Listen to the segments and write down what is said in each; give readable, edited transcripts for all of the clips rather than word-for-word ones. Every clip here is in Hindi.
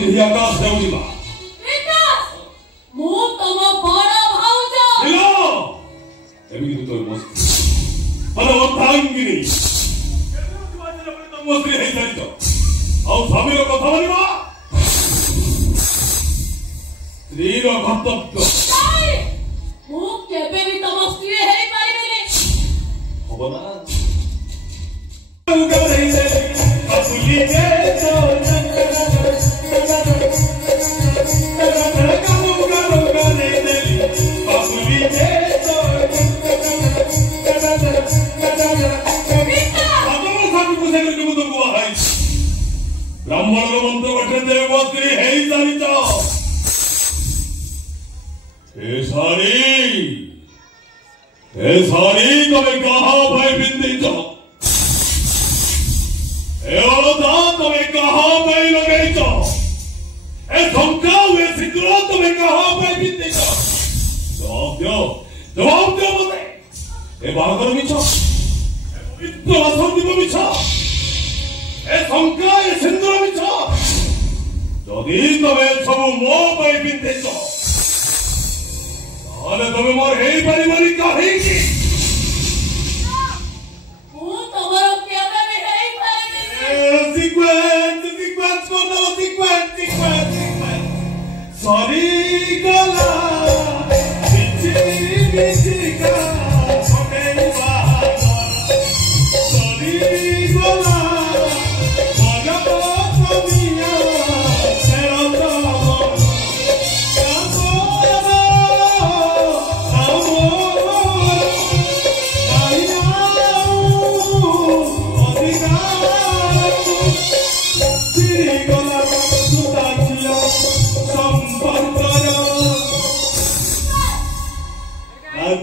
ଏହି ଆକାଶ ହେଉଯିବା ମୁଁ ତମ ବଡ଼ ଭାଉଜ ଏମିତି ତୋର ମସ୍ତି ମାନେ ଅର୍ଦ୍ଧାଙ୍ଗିନୀ ତମ ସ୍ତ୍ରୀ ହେଇସାରିଛ ଆଉ ସ୍ୱାମୀର କଥା ମାନିବା ସ୍ତ୍ରୀର କର୍ତ୍ତବ୍ୟ ମୁଁ କେବେ ବି ତମ ସ୍ତ୍ରୀ ହେଇପାରିବିନି ହବ ନା ब्राह्मण मंत्र बटे देव स्त्री है सारिच ए सारी तमे कहा भाई बिंदीच ए अलता तमे कहा भाई लगेच ए धमका हुए सिंदूर तमे कहा भाई बिंदीच जवाब दो मते ए बालकर मिछ पवित्र वसंदीप मिछ ए धमका ए सिंदूर मिछ जदि तमे सब मो भाई बिंदीच अरे तमे मोर हेई परिवारी काहेकी ମୁଁ ତମର କେବେ ବି ହେଇପାରିବିନି सीक्वेंस को दो सीक्वेंस सॉरी गला बिची का छोटे बाहर सॉरी गला मगा कमिया सेरंदा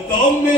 Tome,